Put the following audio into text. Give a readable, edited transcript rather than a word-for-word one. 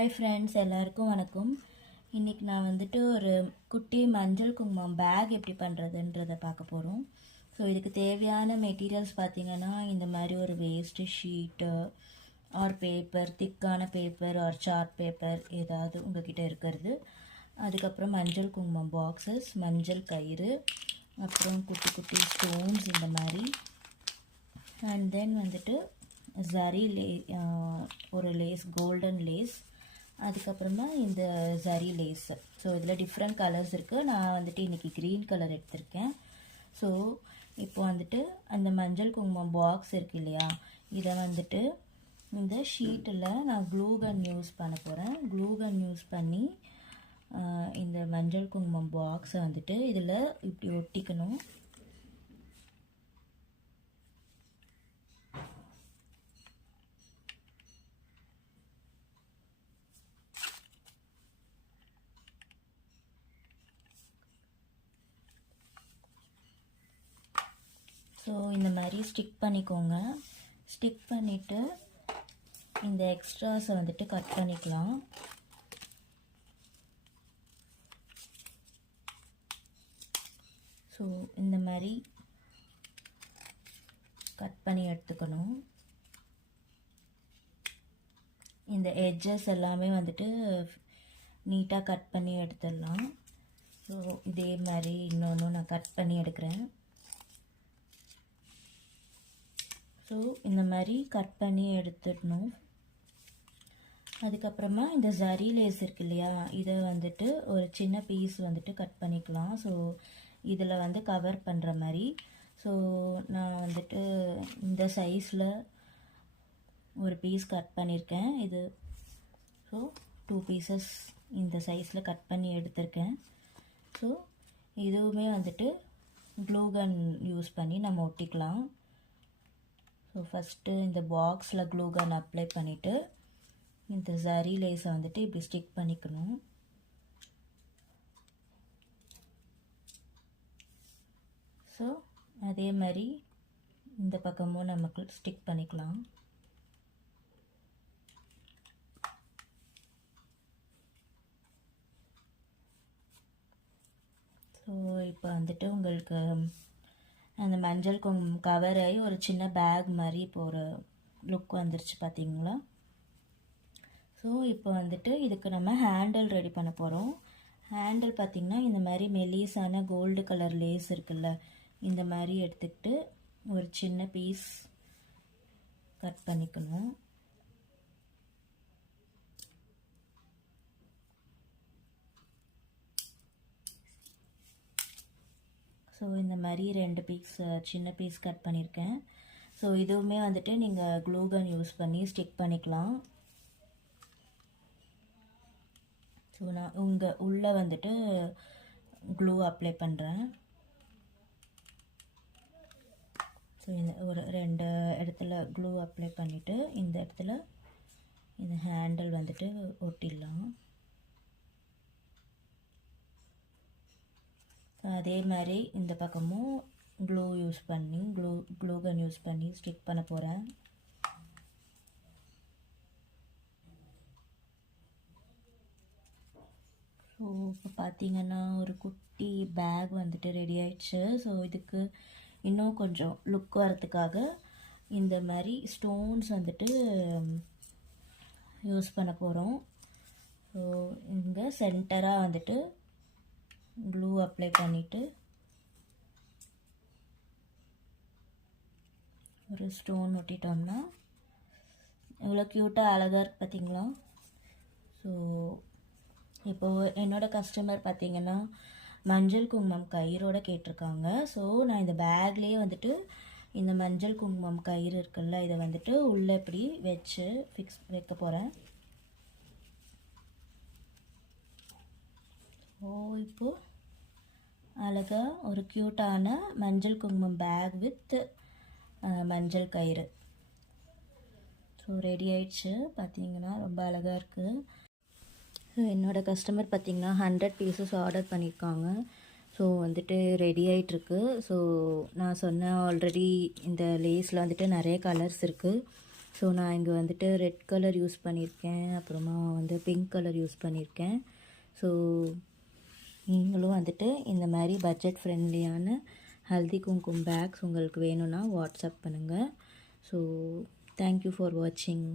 Hi friends, எல்லாருக்கும் வணக்கம். இன்றைக்கி நான் வந்துட்டு ஒரு குட்டி மஞ்சள் குங்குமம் பேக் எப்படி பண்ணுறதுன்றதை பார்க்க போகிறோம். ஸோ இதுக்கு தேவையான மெட்டீரியல்ஸ் பார்த்திங்கன்னா இந்த மாதிரி ஒரு வேஸ்ட்டு ஷீட்டு ஆர் பேப்பர், திக்கான பேப்பர் ஆர் சார்ட் பேப்பர் ஏதாவது உங்கள்கிட்ட இருக்கிறது. அதுக்கப்புறம் மஞ்சள் குங்குமம் பாக்ஸஸ், மஞ்சள் கயிறு, அப்புறம் குட்டி குட்டி ஸ்டோன்ஸ் இந்த மாதிரி. அண்ட் தென் வந்துட்டு ஜரி ஒரு லேஸ், கோல்டன் லேஸ். அதுக்கப்புறமா இந்த ஜரி லேஸு. ஸோ இதில் டிஃப்ரெண்ட் கலர்ஸ் இருக்குது. நான் வந்துட்டு இன்றைக்கி க்ரீன் கலர் எடுத்திருக்கேன். ஸோ இப்போ வந்துட்டு அந்த மஞ்சள் குங்குமம் பாக்ஸ் இருக்குது இல்லையா, இதை வந்துட்டு இந்த ஷீட்டில் நான் க்ளூ கன் யூஸ் பண்ண போகிறேன். க்ளூ கன் யூஸ் பண்ணி இந்த மஞ்சள் குங்குமம் பாக்ஸை வந்துட்டு இதில் இப்படி ஒட்டிக்கணும். ஸோ இந்த மாதிரி ஸ்டிக் பண்ணிக்கோங்க. ஸ்டிக் பண்ணிவிட்டு இந்த எக்ஸ்ட்ராஸை வந்துட்டு கட் பண்ணிக்கலாம். ஸோ இந்த மாதிரி கட் பண்ணி எடுத்துக்கணும். இந்த எட்ஜஸ் எல்லாமே வந்துட்டு நீட்டாக கட் பண்ணி எடுத்துடலாம். ஸோ இதே மாதிரி இன்னொன்று நான் கட் பண்ணி எடுக்கிறேன். ஸோ இந்த மாதிரி கட் பண்ணி எடுத்துடணும். அதுக்கப்புறமா இந்த ஜரி லேஸ் இருக்கு இல்லையா, இதை வந்துட்டு ஒரு சின்ன பீஸ் வந்துட்டு கட் பண்ணிக்கலாம். ஸோ இதில் வந்து கவர் பண்ணுற மாதிரி. ஸோ நான் வந்துட்டு இந்த சைஸில் ஒரு பீஸ் கட் பண்ணியிருக்கேன். இது ஸோ 2 பீசஸ் இந்த சைஸில் கட் பண்ணி எடுத்திருக்கேன். ஸோ இதுவுமே வந்துட்டு க்ளூ கன் யூஸ் பண்ணி நம்ம ஒட்டிக்கலாம். ஸோ ஃபஸ்ட்டு இந்த பாக்ஸில் க்ளூ கன் அப்ளை பண்ணிவிட்டு இந்த ஜரி லேஸை வந்துட்டு இப்படி ஸ்டிக் பண்ணிக்கணும். ஸோ அதே மாதிரி இந்த பக்கமும் நமக்கு ஸ்டிக் பண்ணிக்கலாம். ஸோ இப்போ வந்துட்டு உங்களுக்கு அந்த மஞ்சள் குங்குமம் கவர் ஆகி ஒரு சின்ன பேக் மாதிரி இப்போ ஒரு லுக் வந்துருச்சு பார்த்தீங்களா. ஸோ இப்போ வந்துட்டு இதுக்கு நம்ம ஹேண்டில் ரெடி பண்ண போகிறோம். ஹேண்டில் பார்த்திங்கன்னா இந்த மாதிரி மெலிசான கோல்டு கலர் லேஸ் இருக்குல்ல, இந்த மாதிரி எடுத்துக்கிட்டு ஒரு சின்ன பீஸ் கட் பண்ணிக்கணும். ஸோ இந்த மாதிரி 2 பீஸ் சின்ன பீஸ் கட் பண்ணியிருக்கேன். ஸோ இதுவுமே வந்துட்டு நீங்கள் க்ளூ கன் யூஸ் பண்ணி ஸ்டிக் பண்ணிக்கலாம். ஸோ நான் உள்ளே வந்துட்டு க்ளூ அப்ளை பண்ணுறேன். ஸோ இந்த ஒரு 2 இடத்துல க்ளூ அப்ளை பண்ணிவிட்டு இந்த இடத்துல இந்த ஹேண்டில் வந்துட்டு ஒட்டிடலாம். அதே மாதிரி இந்த பக்கமும் க்ளூ யூஸ் பண்ணி க்ளூ கன் யூஸ் பண்ணி ஸ்டிக் பண்ண போகிறேன். ஸோ இப்போ பார்த்தீங்கன்னா ஒரு குட்டி பேக் வந்துட்டு ரெடி ஆயிடுச்சு. ஸோ இதுக்கு இன்னும் கொஞ்சம் லுக் வரத்துக்காக இந்த மாதிரி ஸ்டோன்ஸ் வந்துட்டு யூஸ் பண்ண போகிறோம். ஸோ இங்கே சென்டராக வந்துட்டு க்ளூ அப்ளை பண்ணிவிட்டு ஒரு ஸ்டோன் ஒட்டிட்டோம்னா எவ்வளோ க்யூட்டாக அழகாக இருக்குது பார்த்தீங்களா. ஸோ இப்போது என்னோடய கஸ்டமர் பார்த்திங்கன்னா மஞ்சள் குங்குமம் கயிறோடு கேட்டிருக்காங்க. ஸோ நான் இந்த பேக்லேயே வந்துட்டு இந்த மஞ்சள் குங்குமம் கயிறு இருக்குல்ல, இதை வந்துட்டு உள்ளே இப்படி வச்சு வைக்க போகிறேன். ஸோ இப்போது அழகாக ஒரு க்யூட்டான மஞ்சள் குங்குமம் பேக் வித் மஞ்சள் கயிறு ஸோ ரெடி ஆயிடுச்சு. பார்த்தீங்கன்னா ரொம்ப அழகாக இருக்குது. ஸோ என்னோடய கஸ்டமர் பார்த்திங்கன்னா 100 பீசஸ் ஆர்டர் பண்ணியிருக்காங்க. ஸோ வந்துட்டு ரெடி ஆகிட்டுருக்கு. ஸோ நான் சொன்னேன் ஆல்ரெடி இந்த லேஸில் வந்துட்டு நிறைய கலர்ஸ் இருக்குது. ஸோ நான் இங்கே வந்துட்டு ரெட் கலர் யூஸ் பண்ணியிருக்கேன், அப்புறமா வந்து பிங்க் கலர் யூஸ் பண்ணியிருக்கேன். ஸோ நீங்களும் வந்துட்டு இந்த மாதிரி பட்ஜெட் ஃப்ரெண்ட்லியான ஹல்தி குங்குமம் பேக்ஸ் உங்களுக்கு வேணும்னா வாட்ஸ்அப் பண்ணுங்கள். ஸோ தேங்க்யூ ஃபார் வாட்சிங்.